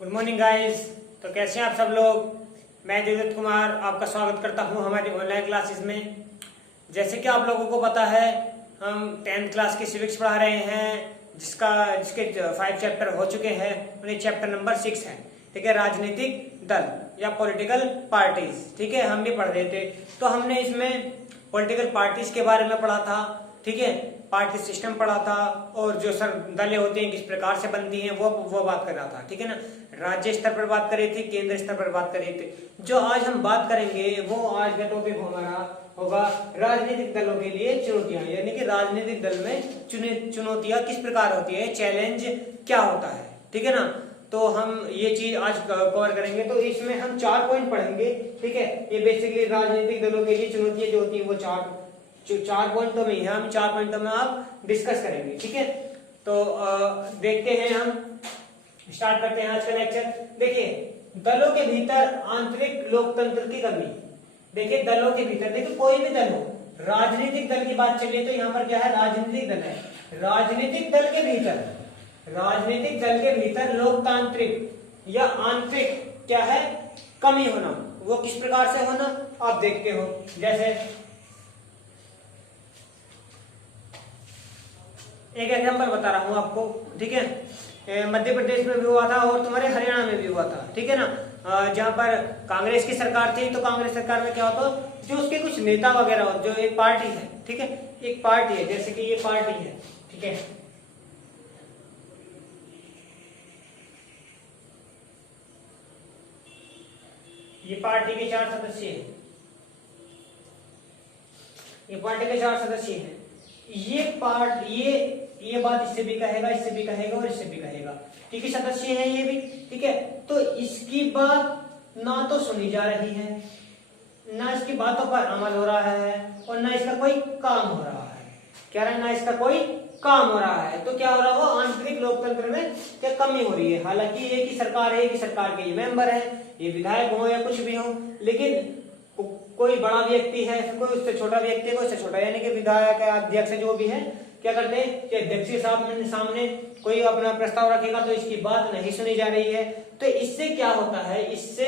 Good morning guys. तो कैसे हैं आप सब लोग। मैं देवदत्त कुमार आपका स्वागत करता हूं हमारी ऑनलाइन क्लासेस में। जैसे कि आप लोगों को पता है, हम 10th क्लास की सिविक्स पढ़ा रहे हैं, जिसके 5 चैप्टर हो चुके हैं। उन्हें चैप्टर नंबर 6 है, ठीक है, राजनीतिक दल या पॉलिटिकल पार्टीज। ठीक है, हम भी पढ़ रहे थे। तो हमने इसमें पॉलिटिकल पार्टीज के बारे में पढ़ा था, ठीक है, पार्टी सिस्टम पढ़ा था, और जो सर दलें होती हैं किस प्रकार से बनती हैं वो बात कर रहा था, ठीक है ना। राज्य स्तर पर बात कर रहे थे, केंद्र स्तर पर बात कर रहे थे। जो आज हम बात करेंगे वो आज का टॉपिक हमारा होगा राजनीतिक दलों के लिए चुनौतियां, यानी कि राजनीतिक दल में चुनौतियां किस प्रकार होती है, चैलेंज क्या होता है, ठीक है ना। तो हम ये चीज आज कवर करेंगे। तो इसमें हम 4 पॉइंट पढ़ेंगे, ठीक है। ये बेसिकली राजनीतिक दलों के लिए चुनौतियां जो होती है वो 4 पॉइंटों में ही है। हम 4 पॉइंटों में आप डिस्कस करेंगे, ठीक है। तो देखते हैं, हम स्टार्ट करते हैं आज का लेक्चर। देखिए, दलों के भीतर आंतरिक लोकतंत्र की कमी। देखिए, दलों के भीतर, देखिए कोई भी दल हो, राजनीतिक दल की बात चलिए तो यहाँ पर क्या है, राजनीतिक दल है। राजनीतिक दल के भीतर लोकतांत्रिक या आंतरिक क्या है, कमी होना। वो किस प्रकार से होना आप देखते हो। जैसे एक एग्जांपल बता रहा हूं आपको, ठीक है। मध्य प्रदेश में भी हुआ था और तुम्हारे हरियाणा में भी हुआ था, ठीक है ना। जहां पर कांग्रेस की सरकार थी, तो कांग्रेस सरकार में क्या होता, जो उसके कुछ नेता वगैरह हो, जो एक पार्टी है, ठीक है, एक पार्टी है, जैसे कि ये पार्टी है, ठीक है। ये पार्टी के 4 सदस्य हैं, ये पार्टी के 4 सदस्य हैं। ये बात इससे भी कहेगा, इससे भी कहेगा और इससे भी कहेगा, ठीक है। सदस्य है ये भी, ठीक है। तो इसकी बात ना तो सुनी जा रही है, ना इसकी बातों पर अमल हो रहा है, और ना इसका कोई काम हो रहा है। क्या रहा है, ना इसका कोई काम हो रहा है। तो क्या हो रहा है, आंतरिक लोकतंत्र में क्या कमी हो रही है। हालांकि ये की सरकार है, कि सरकार के ये मेंबर है, ये विधायक हो या कुछ भी हो, लेकिन कोई बड़ा व्यक्ति है, कोई उससे छोटा व्यक्ति है, कोई उससे छोटा, यानी कि विधायक है, अध्यक्ष जो भी है, क्या करते हैं कि अध्यक्ष के सामने कोई अपना प्रस्ताव रखेगा तो इसकी बात नहीं सुनी जा रही है। तो इससे क्या होता है, इससे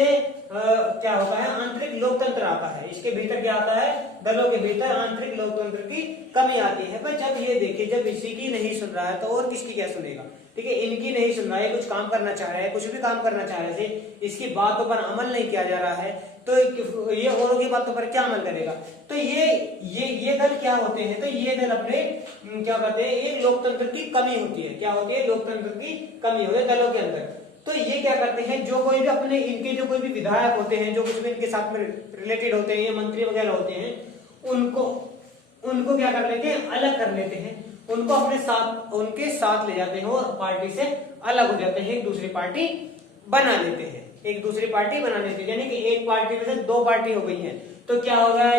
क्या होता है, आंतरिक लोकतंत्र आता है। इसके भीतर क्या आता है, दलों के भीतर आंतरिक लोकतंत्र की कमी आती है। पर जब ये देखिए, जब इसी की नहीं सुन रहा है तो और किसकी क्या सुनेगा, ठीक है। इनकी नहीं सुन रहा है, कुछ काम करना चाह रहा है, कुछ भी काम करना चाह रहे थे, इसकी बातों पर अमल नहीं किया जा रहा है, तो ये औरों की बातों पर क्या अमल करेगा। तो ये दल क्या होते हैं, तो ये दल अपने क्या करते हैं, एक लोकतंत्र की कमी होती है। क्या होती है, लोकतंत्र की कमी होती है दलों के अंदर। तो ये क्या करते हैं, जो कोई भी अपने इनके जो कोई भी विधायक होते हैं, जो कुछ भी इनके साथ में रिलेटेड होते हैं, या मंत्री वगैरह होते हैं, उनको क्या कर लेते हैं, अलग कर लेते हैं, उनको उनके साथ ले जाते हैं और पार्टी से अलग हो जाते हैं, एक दूसरी पार्टी बना लेते हैं, यानी कि एक पार्टी में से 2 पार्टी हो गई है। तो क्या हो गया,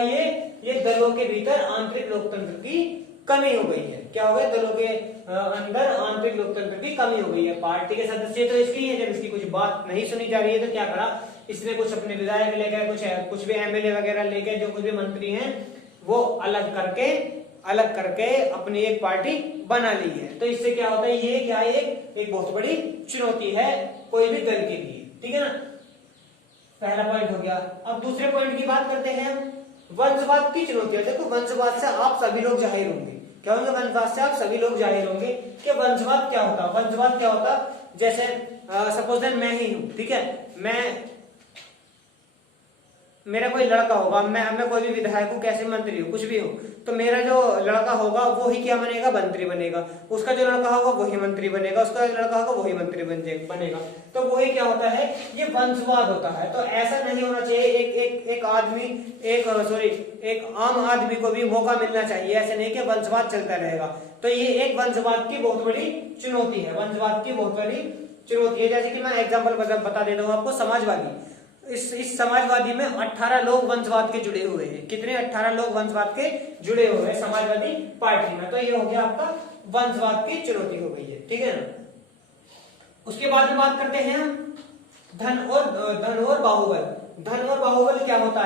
ये दलों के भीतर आंतरिक लोकतंत्र की कमी हो गई है। क्या हो गया, दलों के अंदर आंतरिक लोकतंत्र की कमी हो गई है। पार्टी के सदस्य तो इसकी है, जब इसकी कुछ बात नहीं सुनी जा रही है तो क्या करा, इसने कुछ अपने विधायक लेकर, कुछ भी एमएलए वगैरह लेकर, जो कुछ भी मंत्री हैं वो अलग करके अपनी एक पार्टी बना ली है। तो इससे क्या होता है, ये क्या एक बहुत बड़ी चुनौती है कोई भी दल के लिए, ठीक है ना। पहला पॉइंट हो गया। अब दूसरे पॉइंट की बात करते हैं, वंशवाद की चुनौतियां। देखो, वंशवाद से आप सभी लोग जाहिर होंगे। क्या होंगे, वंशवाद से आप सभी लोग जाहिर होंगे कि वंशवाद क्या होता। जैसे सपोज मैं ही हूं, ठीक है, मेरा कोई लड़का होगा, मैं कोई भी विधायक हूं, कैसे मंत्री हूं, कुछ भी हो, तो मेरा जो लड़का होगा वो ही क्या बनेगा, मंत्री बनेगा। उसका जो लड़का होगा वही मंत्री बनेगा, उसका जो लड़का होगा वही मंत्री बनेगा। तो वही क्या होता है, ये वंशवाद होता है। तो ऐसा नहीं होना चाहिए। एक आम आदमी को भी मौका मिलना चाहिए, ऐसे नहीं कि वंशवाद चलता रहेगा। तो ये एक वंशवाद की बहुत बड़ी चुनौती है। जैसे कि मैं एग्जाम्पल बता देता हूँ आपको, समाजवादी। इस समाजवादी में 18 लोग वंशवाद के जुड़े हुए हैं। कितने, 18 लोग वंशवाद के जुड़े हुए हैं समाजवादी पार्टी में। तो ये हो गया आपका वंशवाद की चुनौती हो गई है, ठीक है ना। उसके बाद में बात करते हैं हम धन और बाहुबल क्या होता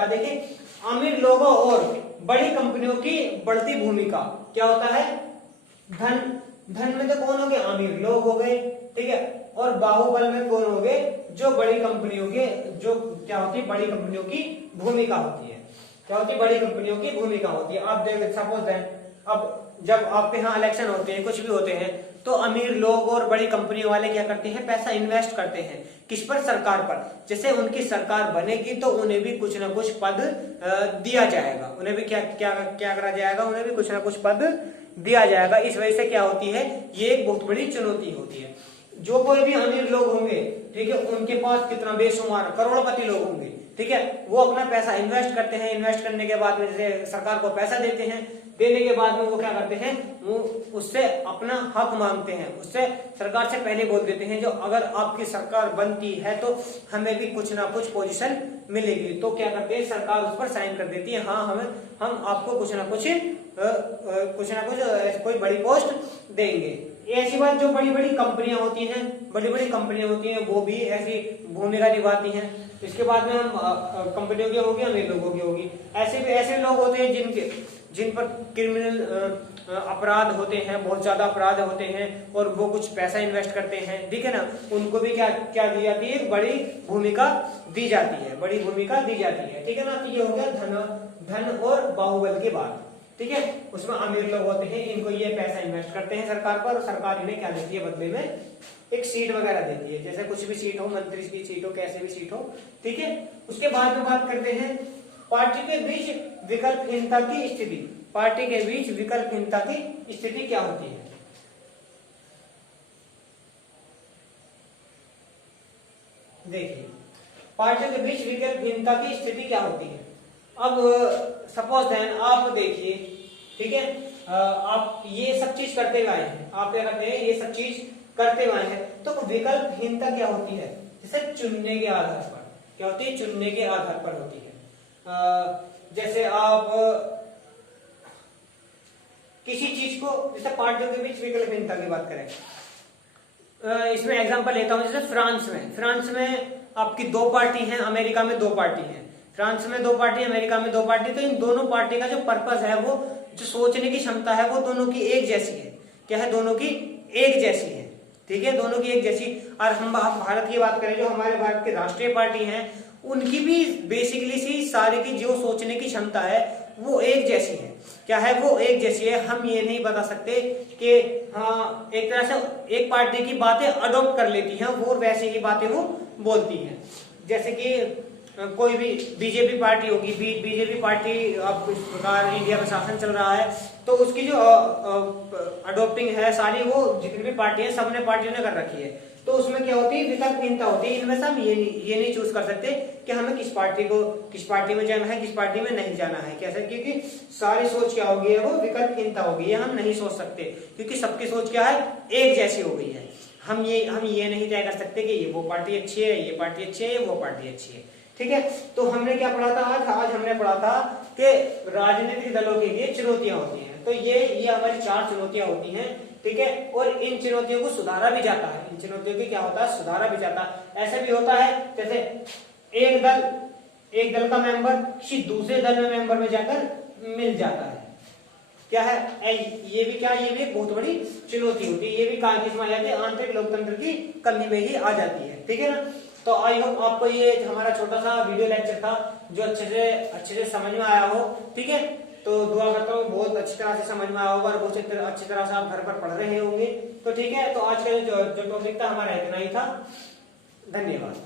है। देखिए, अमीर लोगों और बड़ी कंपनियों की बढ़ती भूमिका क्या होता है, धन में तो कौन हो गए, अमीर लोग हो गए, ठीक है। और बाहुबल में कौन हो गए, जो बड़ी कंपनियों के, जो क्या होती है, बड़ी कंपनियों की भूमिका होती है। क्या होती है, बड़ी कंपनियों की भूमिका होती है। आप देख सपोज दैट, अब जब आपके यहाँ इलेक्शन होते हैं, कुछ भी होते हैं, तो अमीर लोग और बड़ी कंपनियों वाले क्या करते हैं, पैसा इन्वेस्ट करते हैं किस पर, सरकार पर। जैसे उनकी सरकार बनेगी तो उन्हें भी कुछ ना कुछ पद दिया जाएगा, उन्हें भी क्या क्या क्या करा जाएगा, उन्हें भी कुछ ना कुछ पद दिया जाएगा। इस वजह से क्या होती है, ये एक बहुत बड़ी चुनौती होती है। जो कोई भी अमीर लोग होंगे, ठीक है, उनके पास कितना बेशुमार करोड़पति लोग होंगे, ठीक है, वो अपना पैसा इन्वेस्ट करते हैं। इन्वेस्ट करने के बाद में जैसे सरकार को पैसा देते हैं, देने के बाद में वो क्या करते हैं, वो उससे अपना हक मांगते हैं, उससे सरकार से पहले बोल देते हैं, जो अगर आपकी सरकार बनती है तो हमें भी कुछ ना कुछ पोजीशन मिलेगी। तो क्या करते हैं, सरकार उस पर साइन कर देती है, हाँ हम आपको कुछ ना कुछ कोई बड़ी पोस्ट देंगे। ऐसी बात जो बड़ी बड़ी कंपनियां होती हैं, वो भी ऐसी भूमिका निभाती हैं। इसके बाद में हम कंपनियों की होगी, अमीर लोगों की होगी। ऐसे लोग होते हैं जिन पर क्रिमिनल अपराध होते हैं, बहुत ज्यादा अपराध होते हैं, और वो कुछ पैसा इन्वेस्ट करते हैं, ठीक है ना, उनको भी क्या दी जाती है, बड़ी भूमिका दी जाती है, ठीक है ना। तो ये हो गया धन और बाहुबल के बाद, ठीक है। उसमें अमीर लोग होते हैं, इनको ये पैसा इन्वेस्ट करते हैं सरकार पर, और सरकार इन्हें क्या देती है, बदले में एक सीट वगैरह देती है, जैसे कुछ भी सीट हो, मंत्री की सीट हो, कैसे भी सीट हो, ठीक है। उसके बाद में बात करते हैं पार्टी के बीच विकल्पहीनता की स्थिति। पार्टी के बीच विकल्पहीनता की स्थिति क्या होती है, देखिए, पार्टी के बीच विकल्पहीनता की स्थिति क्या होती है। अब सपोज दैट आप देखिए, ठीक है, आप ये सब चीज करते हुए आए हैं, आप क्या करते हैं, ये सब चीज करते हुए हैं, तो विकल्पहीनता क्या होती है, जैसे चुनने के आधार पर, क्या होती है, चुनने के आधार पर होती है। जैसे आप किसी चीज को, जैसे पार्टियों के बीच विकल्पहीनता की बात करें, इसमें एग्जांपल लेता हूं, जैसे फ्रांस में आपकी दो पार्टी हैं, अमेरिका में दो पार्टी हैं। फ्रांस में दो पार्टी, अमेरिका में दो पार्टी, तो इन दोनों पार्टी का जो पर्पस है, वो जो सोचने की क्षमता है, वो दोनों की एक जैसी है। क्या है, दोनों की एक जैसी है, ठीक है, दोनों की एक जैसी। और हम भारत की बात करें, जो हमारे भारत की राष्ट्रीय पार्टी है, उनकी भी बेसिकली सी सारी की जो सोचने की क्षमता है, वो एक जैसी है। क्या है, वो एक जैसी है। हम ये नहीं बता सकते कि हाँ, एक तरह से एक पार्टी की बातें अडॉप्ट कर लेती हैं, वो वैसे ही बातें वो बोलती हैं। जैसे कि कोई भी बीजेपी पार्टी होगी, बीजेपी पार्टी अब इस प्रकार इंडिया में शासन चल रहा है, तो उसकी जो अडॉप्टिंग है सारी, वो जितनी भी पार्टी है, सबने पार्टियों ने कर रखी है। तो उसमें क्या होती है, विकल्पहीनता होती है। इनमें से हम ये नहीं चूज कर सकते कि हमें किस पार्टी में जाना है, किस पार्टी में नहीं जाना है, कैसे, क्योंकि सारी सोच क्या होगी, वो विकल्पहीनता होगी, ये हम नहीं सोच सकते, क्योंकि सबकी सोच क्या है, एक जैसी हो गई है। हम ये नहीं तय कर सकते कि ये वो पार्टी अच्छी है, ये पार्टी अच्छी है, वो पार्टी अच्छी है, ठीक है। तो हमने क्या पढ़ा था आज हमने पढ़ा था कि राजनीतिक दलों के लिए चुनौतियां होती हैं। तो ये हमारी 4 चुनौतियां होती हैं, ठीक है। और इन चुनौतियों को सुधारा भी जाता है, इन चुनौतियों की क्या होता है, सुधारा भी जाता है। ऐसे भी होता है, जैसे एक दल का मेंबर किसी दूसरे दल में मेंबर में जाकर मिल जाता है। क्या है, ये भी एक बहुत बड़ी चुनौती होती है। ये भी कहाँ किसमें आ जाती है, आंतरिक लोकतंत्र की कमी में ही आ जाती है, ठीक है ना। तो आई होप आपको ये हमारा छोटा सा वीडियो लेक्चर था, जो अच्छे से समझ में आया हो, ठीक है। तो दुआ करता हूँ बहुत अच्छी तरह से समझ में आया होगा, और बहुत अच्छी तरह से आप घर पर पढ़ रहे होंगे। तो ठीक है, तो आज का जो टॉपिक था हमारा इतना ही था। धन्यवाद।